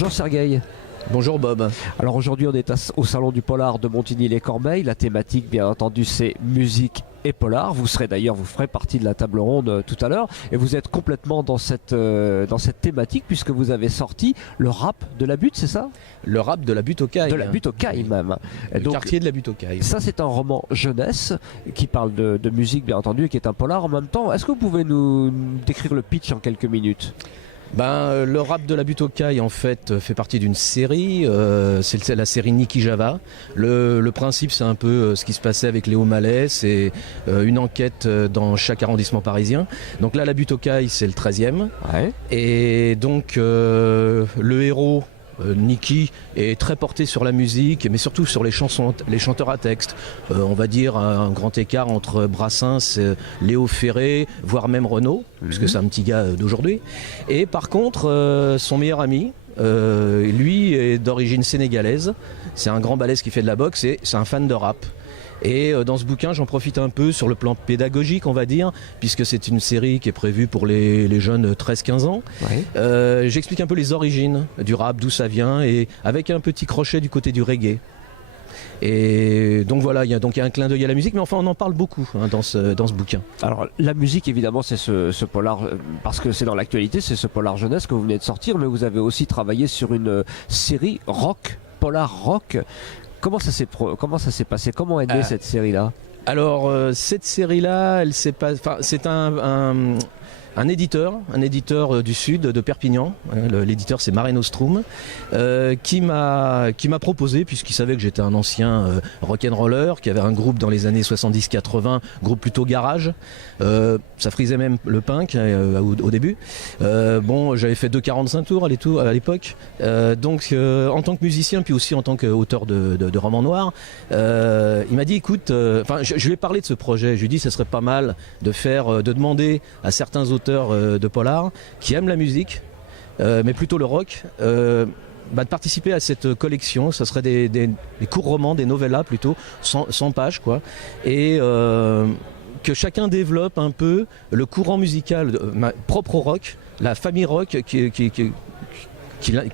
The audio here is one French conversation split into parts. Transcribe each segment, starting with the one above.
Bonjour Sergueï. Bonjour Bob. Alors aujourd'hui on est au salon du polar de Montigny-les-Corbeilles. La thématique bien entendu c'est musique et polar. Vous ferez partie de la table ronde tout à l'heure. Et vous êtes complètement dans cette thématique puisque vous avez sorti le rap de la butte, c'est ça? Le rap de la butte aux Cailles. De la butte aux Cailles même. Le quartier de la butte aux Cailles. Ça c'est un roman jeunesse qui parle de musique bien entendu et qui est un polar en même temps. Est-ce que vous pouvez nous décrire le pitch en quelques minutes? Le rap de la butte aux Cailles en fait fait partie d'une série, c'est la série Niki Java. Le principe c'est un peu ce qui se passait avec Léo Mallet, c'est une enquête dans chaque arrondissement parisien. Donc là la butte aux Cailles c'est le 13e. Ouais. Et donc le héros Niki est très porté sur la musique, mais surtout sur les chansons, les chanteurs à texte. On va dire un grand écart entre Brassens, Léo Ferré, voire même Renaud, puisque c'est un petit gars d'aujourd'hui. Et par contre, son meilleur ami, lui est d'origine sénégalaise. C'est un grand balèze qui fait de la boxe et c'est un fan de rap. Et dans ce bouquin, j'en profite un peu sur le plan pédagogique, on va dire, puisque c'est une série qui est prévue pour les jeunes 13-15 ans. Ouais. J'explique un peu les origines du rap, d'où ça vient, et avec un petit crochet du côté du reggae. Et donc voilà, il y a un clin d'œil à la musique, mais enfin on en parle beaucoup dans ce bouquin. Alors la musique évidemment c'est ce polar, parce que c'est dans l'actualité, c'est ce polar jeunesse que vous venez de sortir, mais vous avez aussi travaillé sur une série rock, polar rock. Comment ça s'est passé? Comment est née cette série-là? Alors cette série-là, c'est un éditeur du sud de Perpignan, l'éditeur c'est Mare Nostrum, qui m'a proposé, puisqu'il savait que j'étais un ancien rock'n'roller, qui avait un groupe dans les années 70-80, groupe plutôt garage, ça frisait même le punk au début. J'avais fait 2,45 tours à l'époque, donc en tant que musicien, puis aussi en tant qu'auteur de romans noirs, il m'a dit écoute, je lui ai parlé de ce projet, je lui ai dit ça serait pas mal de demander à certains auteurs de polar qui aiment la musique mais plutôt le rock de participer à cette collection. Ça serait des courts romans, des novellas plutôt, 100 pages quoi, et que chacun développe un peu le courant musical propre au rock, la famille rock qui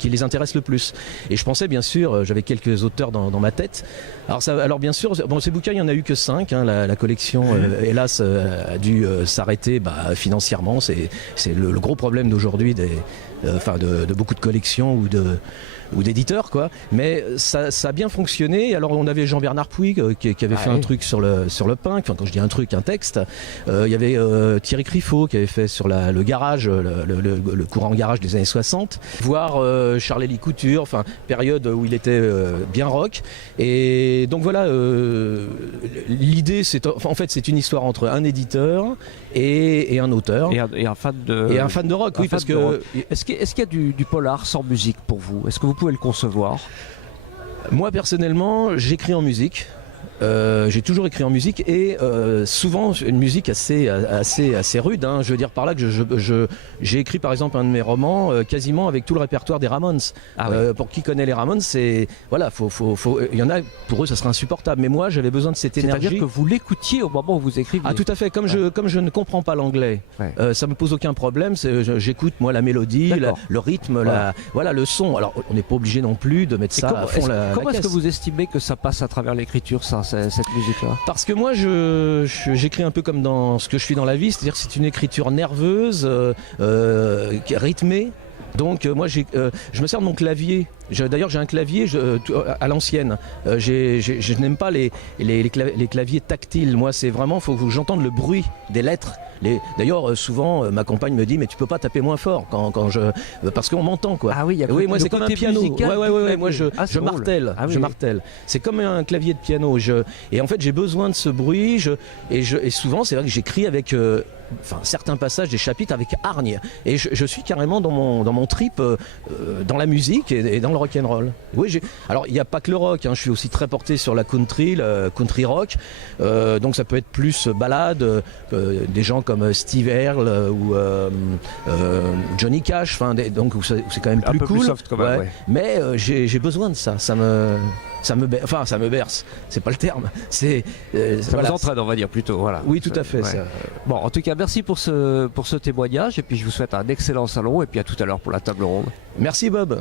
les intéresse le plus. Et je pensais bien sûr, j'avais quelques auteurs dans ma tête. Alors bien sûr, ces bouquins il n'y en a eu que 5, la collection hélas a dû s'arrêter financièrement. C'est le gros problème d'aujourd'hui de beaucoup de collections ou d'éditeurs quoi, mais ça a bien fonctionné. Alors on avait Jean-Bernard Puig qui avait fait un truc sur le punk, quand je dis un truc, un texte. Il y avait Thierry Criffaut qui avait fait sur le garage, le courant garage des années 60, voire Charles-Élie Couture, période où il était bien rock. Et donc voilà, l'idée c'est une histoire entre un éditeur et un auteur et un fan de rock. Oui, parce que est-ce qu'il y a du polar sans musique pour vous? Est-ce que vous pouvez le concevoir? Moi personnellement, j'écris en musique. J'ai toujours écrit en musique et souvent une musique assez rude. Je veux dire par là que j'ai écrit par exemple un de mes romans quasiment avec tout le répertoire des Ramones. Pour qui connaît les Ramones, c'est voilà, il y en a pour eux ça serait insupportable. Mais moi j'avais besoin de cette énergie. C'est-à-dire que vous l'écoutiez au moment où vous écriviez. Ah tout à fait. Comme je ne comprends pas l'anglais, ça me pose aucun problème. J'écoute moi la mélodie, le rythme, le son. Alors on n'est pas obligé non plus de mettre ça à fond la Comment est-ce caisse. que vous estimez que ça passe à travers l'écriture cette musique-là? Parce que moi j'écris un peu comme dans ce que je suis dans la vie, c'est-à-dire que c'est une écriture nerveuse, rythmée. Donc moi je me sers de mon clavier. D'ailleurs j'ai un clavier à l'ancienne. Je n'aime pas les claviers tactiles. Moi c'est vraiment, faut que j'entende le bruit des lettres. D'ailleurs souvent ma compagne me dit mais tu peux pas taper moins fort parce qu'on m'entend quoi. Ah oui, moi c'est comme un piano. Ouais, moi je martèle. Je martèle. C'est comme un clavier de piano. Et en fait j'ai besoin de ce bruit. Et souvent c'est vrai que j'écris avec certains passages des chapitres avec hargne. Et je suis carrément dans mon trip, dans la musique et dans le rock'n'roll. Oui, alors il n'y a pas que le rock, je suis aussi très porté sur la country, le country rock. Donc ça peut être plus balade, des gens comme Steve Earle ou Johnny Cash, donc c'est quand même plus cool. Plus soft quand même, ouais. Mais j'ai besoin de ça. Ça me berce, c'est pas le terme. Ça vous entraîne, on va dire plutôt. Voilà. Oui, tout à fait. Ouais. Bon, en tout cas, merci pour ce témoignage et puis je vous souhaite un excellent salon et puis à tout à l'heure pour la table ronde. Merci Bob.